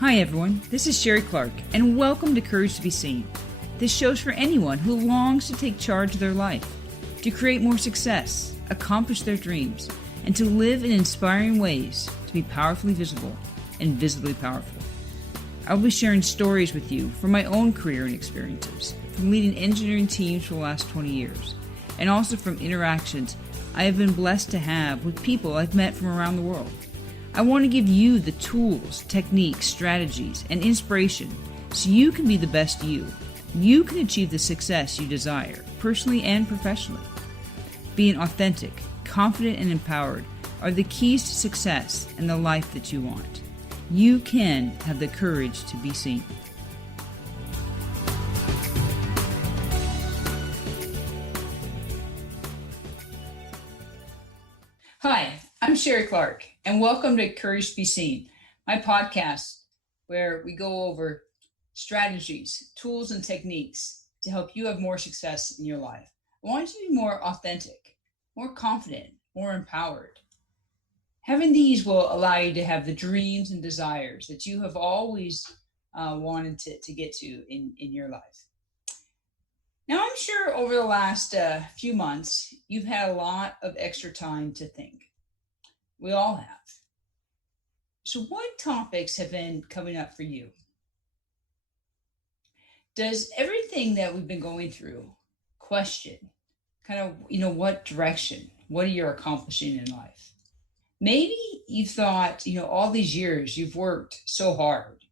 Hi everyone, this is Sherry Clark, and welcome to Courage to Be Seen. This show's for anyone who longs to take charge of their life, to create more success, accomplish their dreams, and to live in inspiring ways to be powerfully visible and visibly powerful. I'll be sharing stories with you from my own career and experiences, from leading engineering teams for the last 20 years, and also from interactions I have been blessed to have with people I've met from around the world. I want to give you the tools, techniques, strategies, and inspiration so you can be the best you. You can achieve the success you desire, personally and professionally. Being authentic, confident, and empowered are the keys to success and the life that you want. You can have the courage to be seen. Hi, I'm Sherry Clark, and welcome to Courage to Be Seen, my podcast where we go over strategies, tools, and techniques to help you have more success in your life. I want you to be more authentic, more confident, more empowered. Having these will allow you to have the dreams and desires that you have always wanted to get to in your life. Now, I'm sure over the last few months, you've had a lot of extra time to think. We all have. So, what topics have been coming up for you? Does everything that we've been going through question kind of, what direction? What are you accomplishing in life? Maybe you thought, all these years you've worked so hard,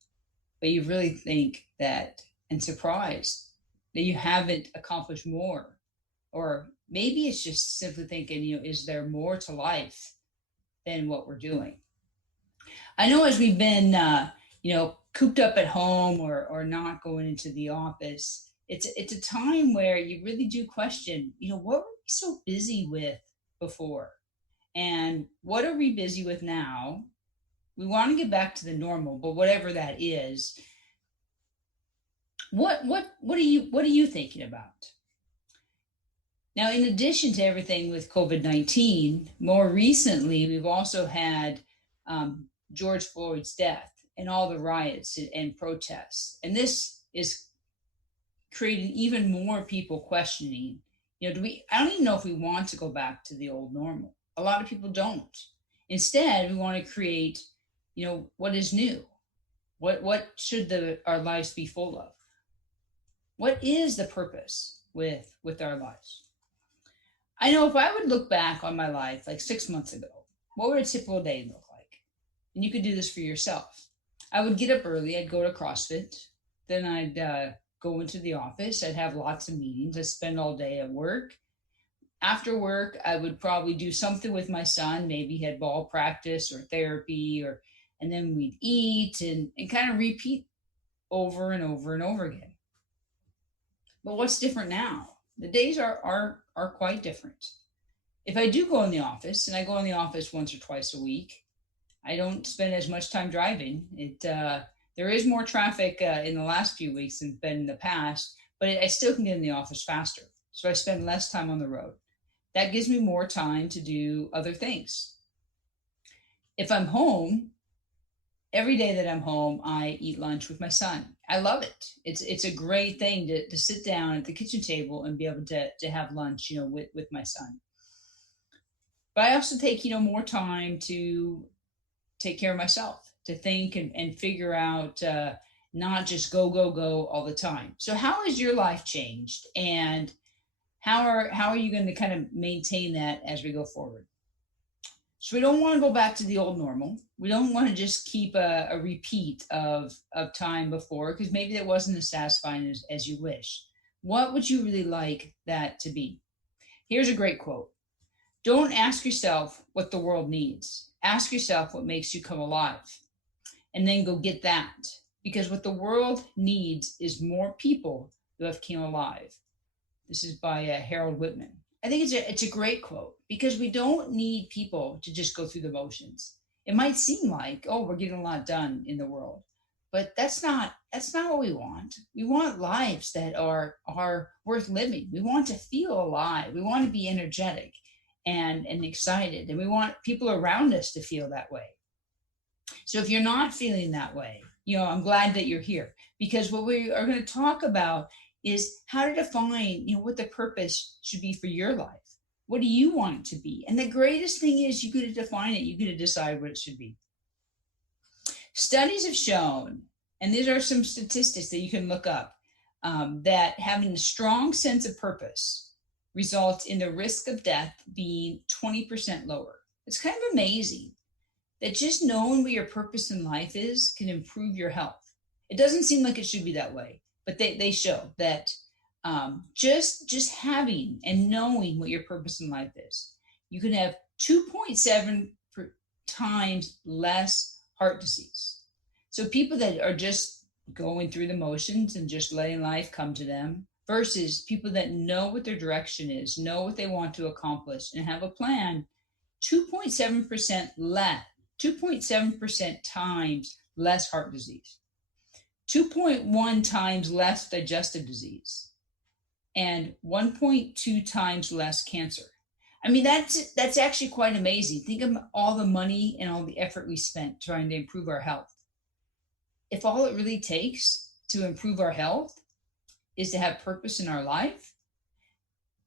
but you really think that and surprised that you haven't accomplished more. Or maybe it's just simply thinking, is there more to life than what we're doing? I know as we've been, cooped up at home or not going into the office, it's a time where you really do question, what were we so busy with before? And what are we busy with now? We want to get back to the normal, but whatever that is, what are you thinking about? Now, in addition to everything with COVID-19, more recently we've also had George Floyd's death and all the riots and protests, and this is creating even more people questioning. I don't even know if we want to go back to the old normal. A lot of people don't. Instead, we want to create, what is new? What should our lives be full of? What is the purpose with our lives? I know if I would look back on my life like 6 months ago, what would a typical day look like? And you could do this for yourself. I would get up early. I'd go to CrossFit. Then I'd go into the office. I'd have lots of meetings. I'd spend all day at work. After work, I would probably do something with my son. Maybe he had ball practice or therapy, and then we'd eat and kind of repeat over and over and over again. But what's different now? The days are quite different. If I do go in the office, and I go in the office once or twice a week, I don't spend as much time driving. There is more traffic in the last few weeks than been in the past, but I still can get in the office faster. So I spend less time on the road. That gives me more time to do other things. If I'm home, every day that I'm home, I eat lunch with my son. I love it. It's a great thing to sit down at the kitchen table and be able to have lunch, with my son. But I also take, more time to take care of myself, to think and figure out, not just go, go, go all the time. So how has your life changed? And how are you going to kind of maintain that as we go forward? So we don't want to go back to the old normal. We don't want to just keep a repeat of time before, because maybe that wasn't as satisfying as you wish. What would you really like that to be? Here's a great quote. Don't ask yourself what the world needs. Ask yourself what makes you come alive. And then go get that. Because what the world needs is more people who have come alive. This is by Harold Whitman. I think it's a great quote, because we don't need people to just go through the motions. It might seem like, oh, we're getting a lot done in the world, but that's not what we want. We want lives that are worth living. We want to feel alive. We want to be energetic and excited, and we want people around us to feel that way. So if you're not feeling that way, I'm glad that you're here, because what we are going to talk about is how to define, what the purpose should be for your life. What do you want it to be? And the greatest thing is you get to define it. You get to decide what it should be. Studies have shown, and these are some statistics that you can look up, that having a strong sense of purpose results in the risk of death being 20% lower. It's kind of amazing that just knowing what your purpose in life is can improve your health. It doesn't seem like it should be that way, but they show that just having and knowing what your purpose in life is, you can have 2.7 times less heart disease. So people that are just going through the motions and just letting life come to them, versus people that know what their direction is, know what they want to accomplish, and have a plan, 2.7% less, 2.7% times less heart disease, 2.1 times less digestive disease, and 1.2 times less cancer. I mean, that's actually quite amazing. Think of all the money and all the effort we spent trying to improve our health. If all it really takes to improve our health is to have purpose in our life,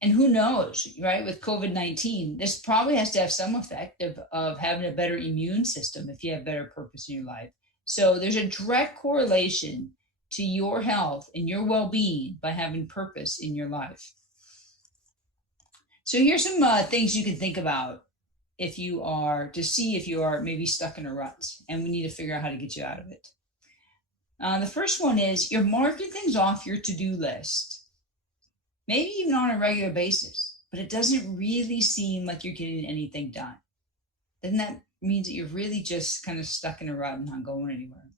and who knows, right? With COVID-19, this probably has to have some effect of having a better immune system if you have better purpose in your life. So there's a direct correlation to your health and your well-being by having purpose in your life. So here's some things you can think about if you are, to see if you are maybe stuck in a rut and we need to figure out how to get you out of it. The first one is you're marking things off your to-do list, maybe even on a regular basis, but it doesn't really seem like you're getting anything done. Then that means that you're really just kind of stuck in a rut and not going anywhere.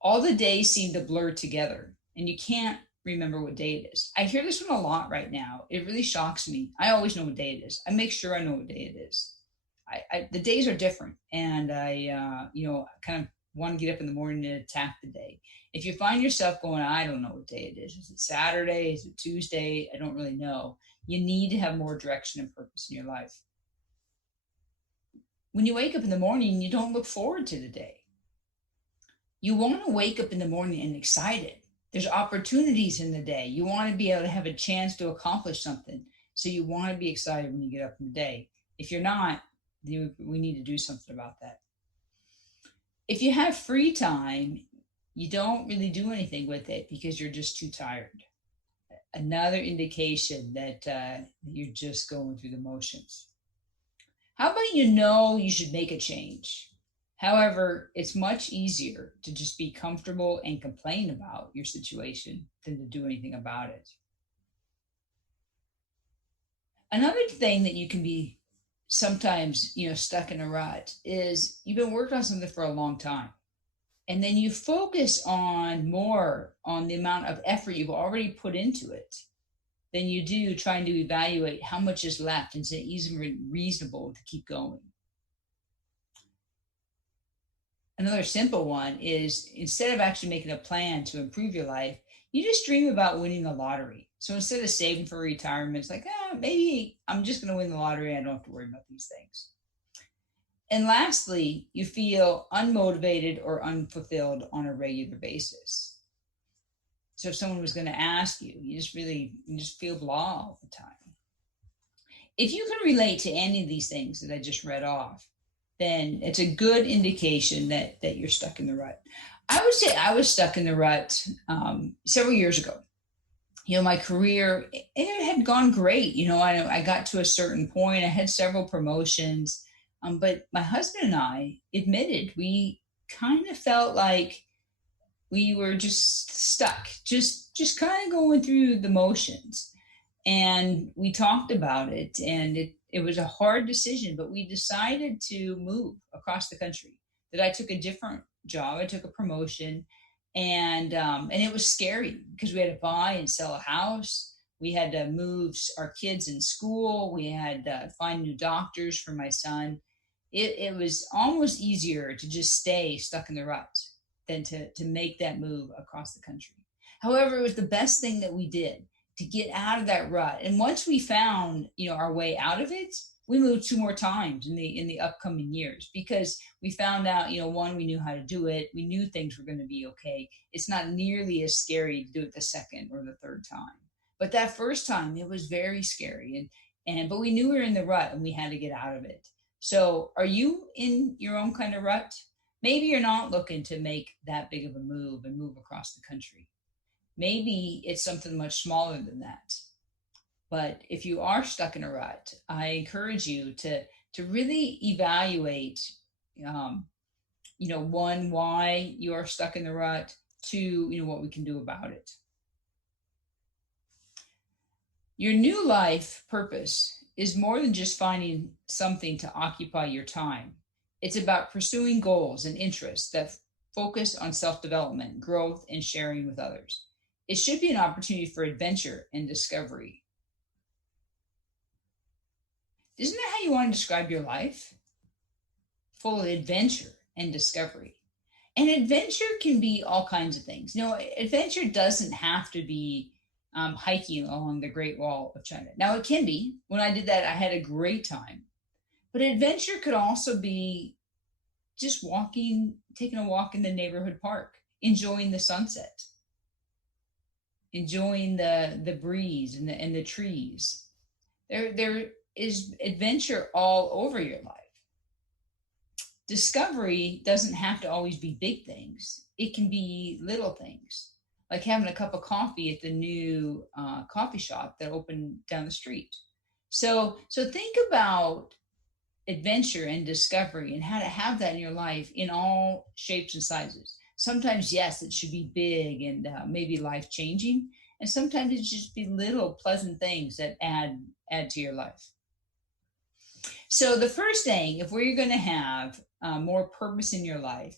All the days seem to blur together and you can't remember what day it is. I hear this one a lot right now. It really shocks me. I always know what day it is. I make sure I know what day it is. The days are different, and I kind of want to get up in the morning and attack the day. If you find yourself going, I don't know what day it is it Saturday? Is it Tuesday? I don't really know. You need to have more direction and purpose in your life. When you wake up in the morning, you don't look forward to the day. You want to wake up in the morning and excited. There's opportunities in the day. You want to be able to have a chance to accomplish something. So you want to be excited when you get up in the day. If you're not, we need to do something about that. If you have free time, you don't really do anything with it because you're just too tired. Another indication that you're just going through the motions. How about you should make a change? However, it's much easier to just be comfortable and complain about your situation than to do anything about it. Another thing that you can be sometimes, stuck in a rut is you've been working on something for a long time. And then you focus more on the amount of effort you've already put into it than you do trying to evaluate how much is left and say, is it reasonable to keep going? Another simple one is, instead of actually making a plan to improve your life, you just dream about winning the lottery. So instead of saving for retirement, it's like, maybe I'm just going to win the lottery. I don't have to worry about these things. And lastly, you feel unmotivated or unfulfilled on a regular basis. So if someone was going to ask you, you just feel blah all the time. If you can relate to any of these things that I just read off, then it's a good indication that you're stuck in the rut. I would say I was stuck in the rut several years ago. My career, it had gone great. I got to a certain point. I had several promotions. But my husband and I admitted we kind of felt like we were just stuck, just kind of going through the motions. And we talked about it, and it was a hard decision, but we decided to move across the country. That I took a different job. I took a promotion, and it was scary because we had to buy and sell a house. We had to move our kids in school. We had to find new doctors for my son. It was almost easier to just stay stuck in the rut than to make that move across the country. However, it was the best thing that we did to get out of that rut. And once we found, our way out of it, we moved two more times in the upcoming years because we found out, one, we knew how to do it. We knew things were going to be okay. It's not nearly as scary to do it the second or the third time. But that first time, it was very scary, but we knew we were in the rut and we had to get out of it. So, are you in your own kind of rut? Maybe you're not looking to make that big of a move and move across the country. Maybe it's something much smaller than that. But if you are stuck in a rut, I encourage you to really evaluate, um, one, why you are stuck in the rut. Two, what we can do about it. Your new life purpose is more than just finding something to occupy your time. It's about pursuing goals and interests that focus on self development, growth, and sharing with others. It should be an opportunity for adventure and discovery. Isn't that how you want to describe your life? Full of adventure and discovery. And adventure can be all kinds of things. Adventure doesn't have to be hiking along the Great Wall of China. Now, it can be. When I did that, I had a great time. But adventure could also be just taking a walk in the neighborhood park, enjoying the sunset, enjoying the breeze and the trees. There is adventure all over your life. Discovery doesn't have to always be big things. It can be little things, like having a cup of coffee at the new coffee shop that opened down the street. So think about adventure and discovery and how to have that in your life in all shapes and sizes. Sometimes, yes, it should be big and maybe life changing, and sometimes it should just be little pleasant things that add to your life. So the first thing, if we're going to have more purpose in your life,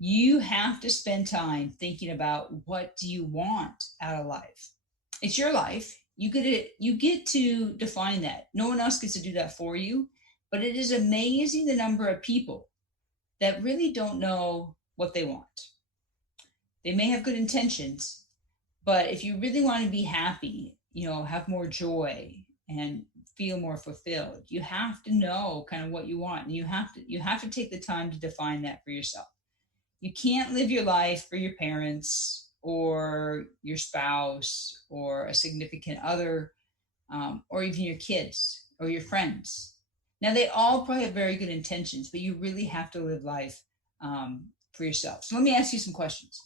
you have to spend time thinking about, what do you want out of life? It's your life. You get to define that. No one else gets to do that for you. But it is amazing the number of people that really don't know what they want. They may have good intentions, but if you really want to be happy, have more joy and feel more fulfilled, you have to know kind of what you want, and you have to take the time to define that for yourself. You can't live your life for your parents or your spouse or a significant other, or even your kids or your friends. Now, they all probably have very good intentions, but you really have to live life for yourself. So let me ask you some questions.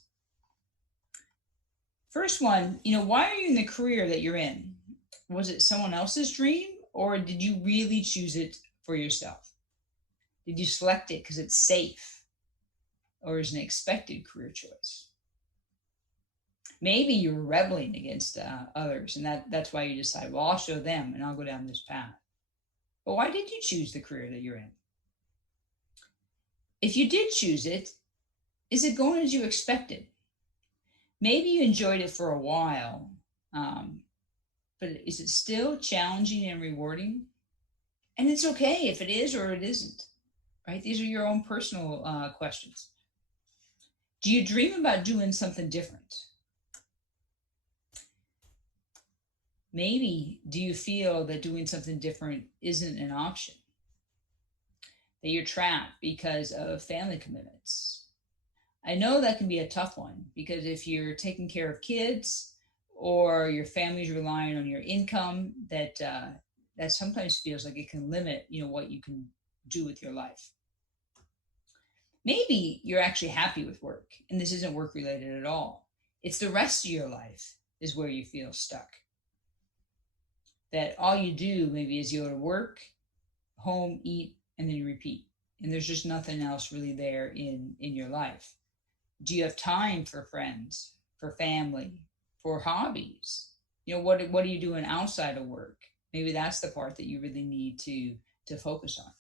First one, why are you in the career that you're in? Was it someone else's dream, or did you really choose it for yourself? Did you select it because it's safe, or is an expected career choice? Maybe you're rebelling against others, and that's why you decide, well, I'll show them and I'll go down this path. But why did you choose the career that you're in? If you did choose it, is it going as you expected? Maybe you enjoyed it for a while, but is it still challenging and rewarding? And it's okay if it is or it isn't, right? These are your own personal questions. Do you dream about doing something different? Maybe do you feel that doing something different isn't an option? That you're trapped because of family commitments? I know that can be a tough one, because if you're taking care of kids or your family's relying on your income, that sometimes feels like it can limit, what you can do with your life. Maybe you're actually happy with work and this isn't work related at all. It's the rest of your life is where you feel stuck. That all you do maybe is you go to work, home, eat, and then you repeat. And there's just nothing else really there in your life. Do you have time for friends, for family, for hobbies? What are you doing outside of work? Maybe that's the part that you really need to focus on.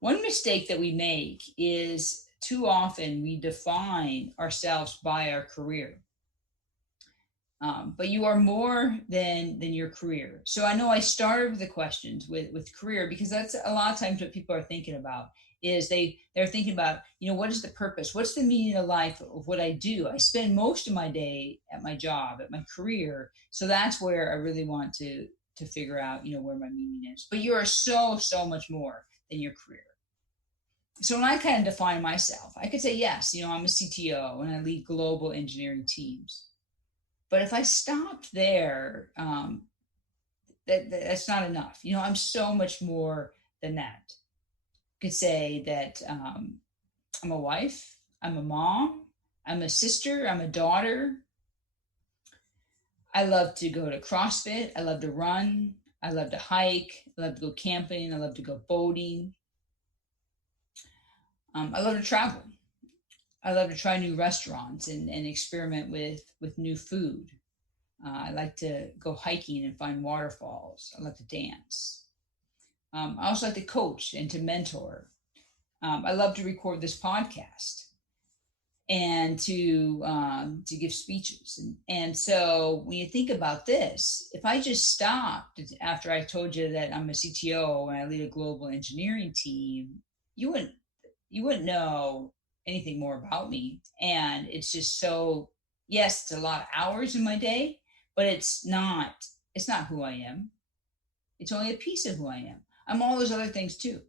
One mistake that we make is too often we define ourselves by our career. But you are more than your career. So I know I started with the questions with career, because that's a lot of times what people are thinking about. Is they're thinking about, what is the purpose? What's the meaning of life of what I do? I spend most of my day at my job, at my career. So that's where I really want to to figure out, where my meaning is. But you are so, so much more than your career. So when I kind of define myself, I could say, yes, I'm a CTO and I lead global engineering teams. But if I stopped there, that's not enough. I'm so much more than that. I could say that I'm a wife, I'm a mom, I'm a sister, I'm a daughter. I love to go to CrossFit. I love to run. I love to hike. I love to go camping. I love to go boating. I love to travel. I love to try new restaurants and experiment with new food. I like to go hiking and find waterfalls. I love to dance. I also like to coach and to mentor. I love to record this podcast and to give speeches. And so when you think about this, if I just stopped after I told you that I'm a CTO and I lead a global engineering team, you wouldn't know anything more about me. And it's just so, yes, it's a lot of hours in my day, but it's not who I am. It's only a piece of who I am. I'm all those other things too.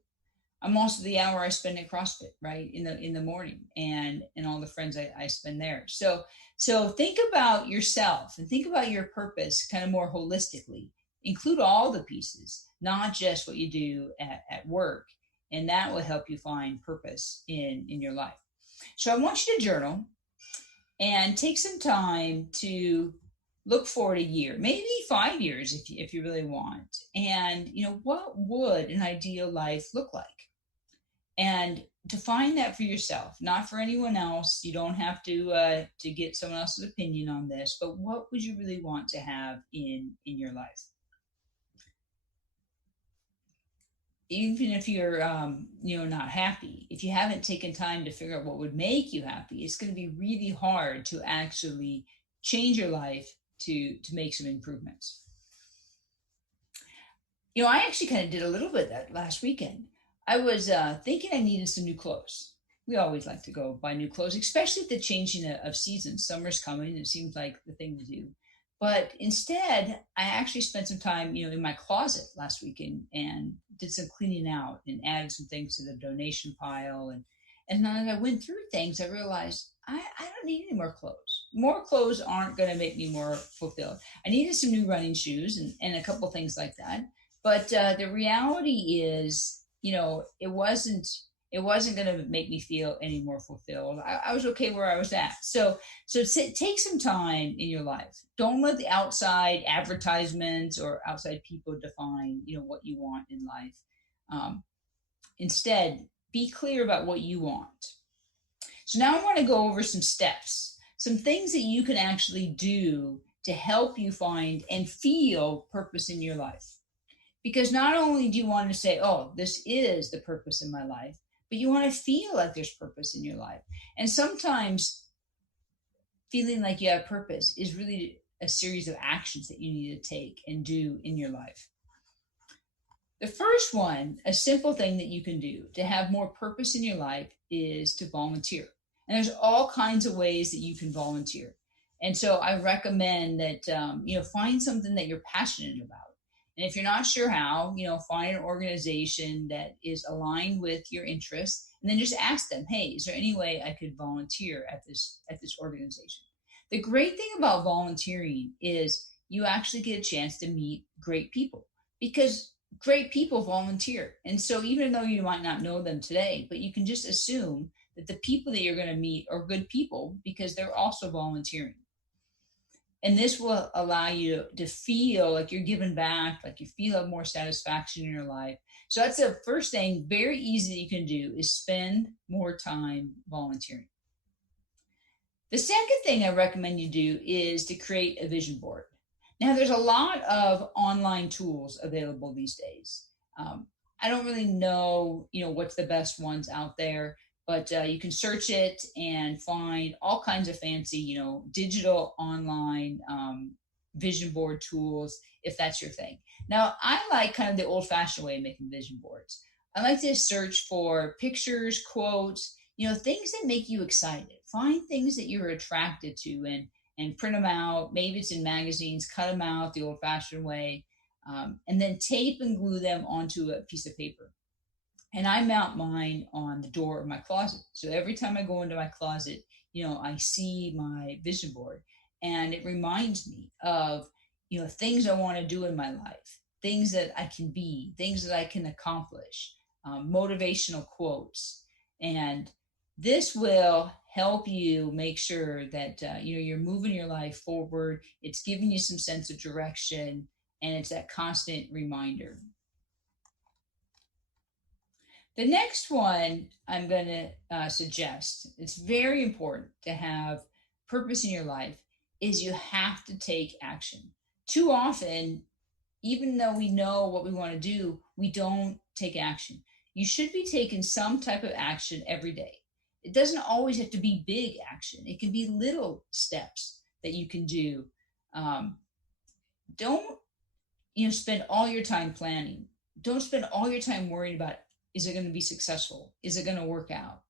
I'm also the hour I spend at CrossFit, right, in the morning, and all the friends I spend there. So think about yourself and think about your purpose kind of more holistically. Include all the pieces, not just what you do at work, and that will help you find purpose in your life. So I want you to journal and take some time to look forward a year, maybe 5 years if you really want, and what would an ideal life look like? And define that for yourself, not for anyone else. You don't have to get someone else's opinion on this, but what would you really want to have in your life? Even if you're not happy, if you haven't taken time to figure out what would make you happy, it's going to be really hard to actually change your life to make some improvements. I actually kind of did a little bit of that last weekend. I was thinking I needed some new clothes. We always like to go buy new clothes, especially at the changing of seasons. Summer's coming, it seems like the thing to do. But instead, I actually spent some time, in my closet last weekend and did some cleaning out and added some things to the donation pile. And then as I went through things, I realized I don't need any more clothes. More clothes aren't going to make me more fulfilled. I needed some new running shoes and a couple things like that. But the reality is, it wasn't going to make me feel any more fulfilled. I was okay where I was at. So take some time in your life. Don't let the outside advertisements or outside people define, what you want in life. Instead, be clear about what you want. So now I want to go over some steps, some things that you can actually do to help you find and feel purpose in your life. Because not only do you want to say, oh, this is the purpose in my life, but you want to feel like there's purpose in your life. And sometimes feeling like you have purpose is really a series of actions that you need to take and do in your life. The first one, a simple thing that you can do to have more purpose in your life, is to volunteer. And there's all kinds of ways that you can volunteer. And so I recommend that, find something that you're passionate about. And if you're not sure how, find an organization that is aligned with your interests, and then just ask them, hey, is there any way I could volunteer at this organization? The great thing about volunteering is you actually get a chance to meet great people, because great people volunteer. And so even though you might not know them today, but you can just assume that the people that you're going to meet are good people because they're also volunteering. And this will allow you to feel like you're giving back, like you feel more satisfaction in your life. So that's the first thing, very easy that you can do, is spend more time volunteering. The second thing I recommend you do is to create a vision board. Now, there's a lot of online tools available these days. I don't really know, what's the best ones out there, but you can search it and find all kinds of fancy, digital online vision board tools, if that's your thing. Now, I like kind of the old-fashioned way of making vision boards. I like to search for pictures, quotes, things that make you excited. Find things that you're attracted to and print them out. Maybe it's in magazines, cut them out the old-fashioned way. and then tape and glue them onto a piece of paper. And I mount mine on the door of my closet. So every time I go into my closet, I see my vision board, and it reminds me of, things I want to do in my life, things that I can be, things that I can accomplish, motivational quotes. And this will help you make sure that, you're moving your life forward. It's giving you some sense of direction, and it's that constant reminder. The next one I'm going to suggest, it's very important to have purpose in your life, is you have to take action. Too often, even though we know what we want to do, we don't take action. You should be taking some type of action every day. It doesn't always have to be big action, it can be little steps that you can do. Um, don't spend all your time planning. Don't spend all your time worrying about, is it going to be successful, is it going to work out.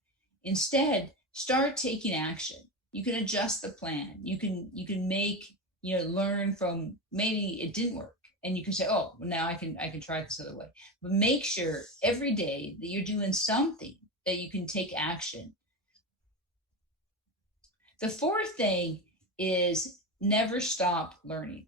Instead, start taking action. You can adjust the plan. You can make, learn from, maybe it didn't work, and you can say, oh, well, now I can try this other way. But make sure every day that you're doing something that you can take action. The fourth thing is never stop learning.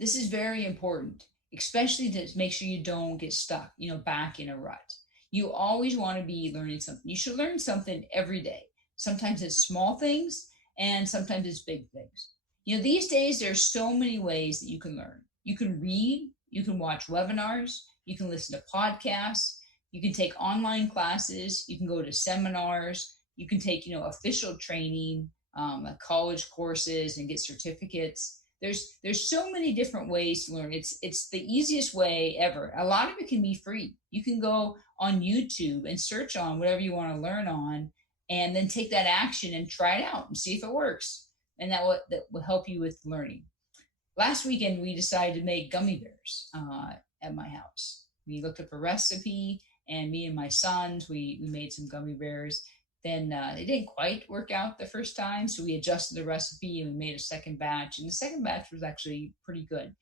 This is very important, especially to make sure you don't get stuck, back in a rut. You always want to be learning something. You should learn something every day. Sometimes it's small things, and sometimes it's big things. These days there's so many ways that you can learn. You can read, you can watch webinars, you can listen to podcasts, you can take online classes, you can go to seminars, you can take, official training, like college courses, and get certificates. There's so many different ways to learn. It's the easiest way ever. A lot of it can be free. You can go on YouTube and search on whatever you want to learn on, and then take that action and try it out and see if it works. And that will help you with learning. Last weekend we decided to make gummy bears at my house. We looked up a recipe, and me and my sons, we made some gummy bears. Then it didn't quite work out the first time, so we adjusted the recipe and we made a second batch. And the second batch was actually pretty good.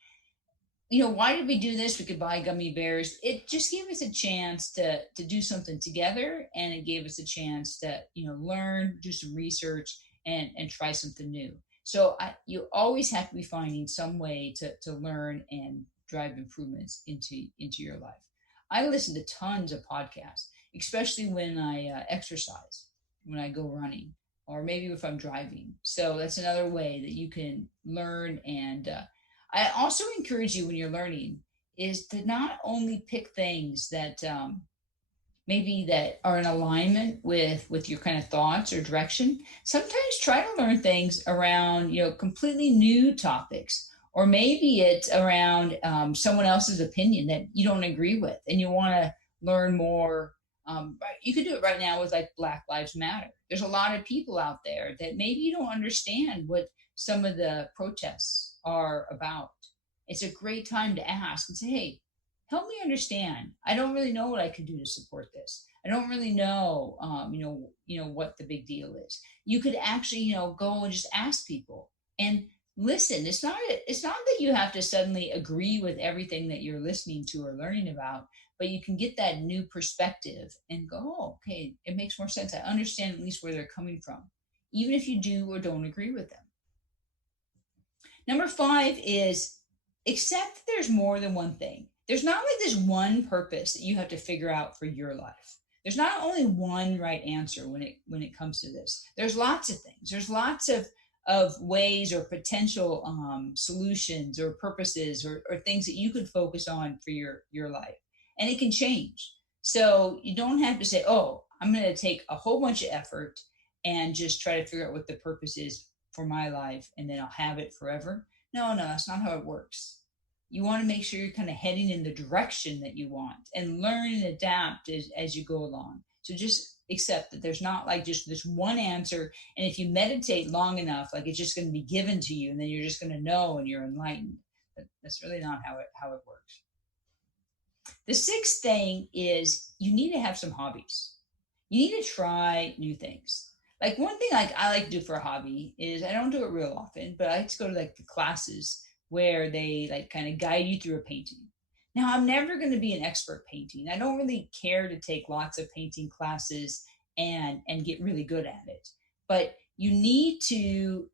Why did we do this? We could buy gummy bears. It just gave us a chance to do something together, and it gave us a chance to learn, do some research, and try something new. So you always have to be finding some way to learn and drive improvements into your life. I listen to tons of podcasts, especially when I exercise, when I go running, or maybe if I'm driving. So that's another way that you can learn. And I also encourage you, when you're learning, is to not only pick things that maybe that are in alignment with your kind of thoughts or direction. Sometimes try to learn things around completely new topics, or maybe it's around someone else's opinion that you don't agree with, and you want to learn more. You could do it right now with, like, Black Lives Matter. There's a lot of people out there that maybe you don't understand what some of the protests are about. It's a great time to ask and say, hey, help me understand. I don't really know what I can do to support this. I don't really know, what the big deal is. You could actually, go and just ask people and listen. It's not that you have to suddenly agree with everything that you're listening to or learning about, but you can get that new perspective and go, oh, okay, it makes more sense. I understand at least where they're coming from, even if you do or don't agree with them. Number 5 is accept that there's more than one thing. There's not like this one purpose that you have to figure out for your life. There's not only one right answer when it comes to this. There's lots of things. There's lots of ways or potential solutions or purposes or things that you could focus on for your life. And it can change. So you don't have to say, oh, I'm going to take a whole bunch of effort and just try to figure out what the purpose is for my life, and then I'll have it forever. No, that's not how it works. You want to make sure you're kind of heading in the direction that you want, and learn and adapt as you go along. So just accept that there's not like just this one answer. And if you meditate long enough, like, it's just going to be given to you, and then you're just going to know and you're enlightened. But that's really not how it works. The sixth thing is you need to have some hobbies. You need to try new things. Like, one thing, like, I like to do for a hobby is, I don't do it real often, but I like to go to, like, the classes where they like kind of guide you through a painting. Now, I'm never going to be an expert painting. I don't really care to take lots of painting classes and get really good at it. But you need to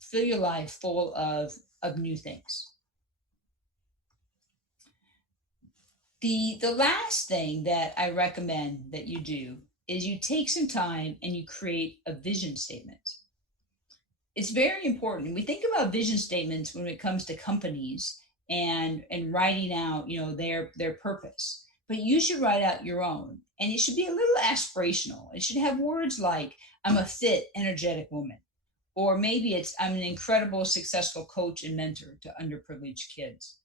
fill your life full of new things. The last thing that I recommend that you do is you take some time and you create a vision statement. It's very important. We think about vision statements when it comes to companies and writing out, their purpose. But you should write out your own, and it should be a little aspirational. It should have words like, I'm a fit, energetic woman. Or maybe it's, I'm an incredible, successful coach and mentor to underprivileged kids.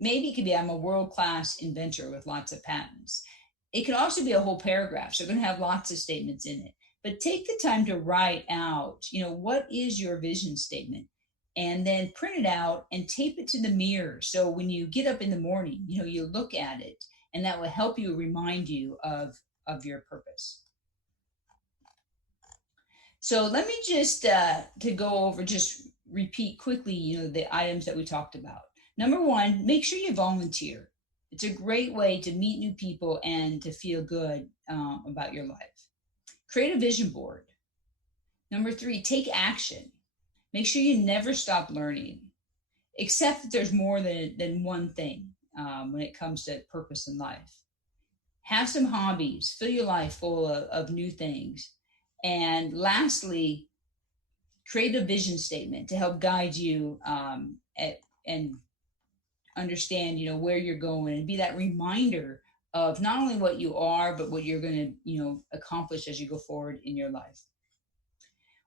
Maybe it could be, I'm a world-class inventor with lots of patents. It could also be a whole paragraph. So you're going to have lots of statements in it. But take the time to write out, what is your vision statement? And then print it out and tape it to the mirror. So when you get up in the morning, you look at it, and that will help you remind you of your purpose. So let me just, to go over, just repeat quickly, the items that we talked about. Number one, make sure you volunteer. It's a great way to meet new people and to feel good about your life. Create a vision board. Number three, take action. Make sure you never stop learning, except that there's more than one thing when it comes to purpose in life. Have some hobbies. Fill your life full of new things. And lastly, create a vision statement to help guide you and understand, where you're going, and be that reminder of not only what you are, but what you're going to, accomplish as you go forward in your life.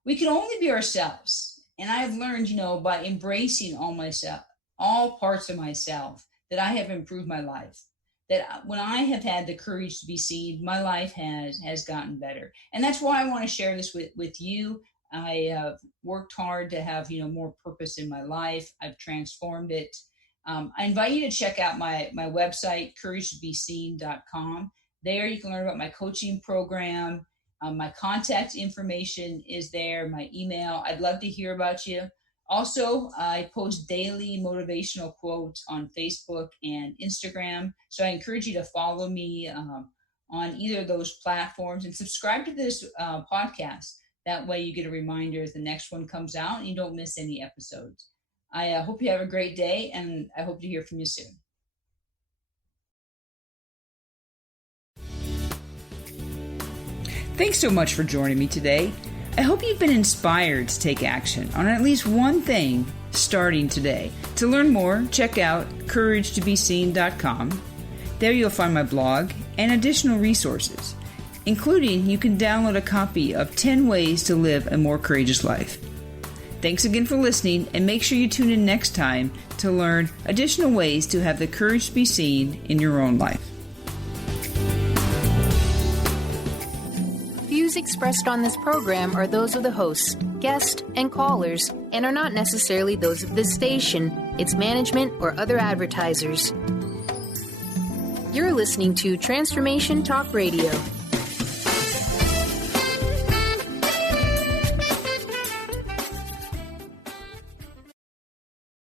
We can only be ourselves. And I've learned, by embracing all parts of myself, that I have improved my life. That when I have had the courage to be seen, my life has gotten better. And that's why I want to share this with you. I have worked hard to have, more purpose in my life. I've transformed it. I invite you to check out my website, couragetobeseen.com. There you can learn about my coaching program. My contact information is there, my email. I'd love to hear about you. Also, I post daily motivational quotes on Facebook and Instagram. So I encourage you to follow me on either of those platforms and subscribe to this podcast. That way you get a reminder as the next one comes out and you don't miss any episodes. I hope you have a great day, and I hope to hear from you soon. Thanks so much for joining me today. I hope you've been inspired to take action on at least one thing starting today. To learn more, check out couragetobeseen.com. There you'll find my blog and additional resources, including you can download a copy of 10 Ways to Live a More Courageous Life. Thanks again for listening, and make sure you tune in next time to learn additional ways to have the courage to be seen in your own life. Views expressed on this program are those of the hosts, guests, and callers, and are not necessarily those of this station, its management, or other advertisers. You're listening to Transformation Talk Radio.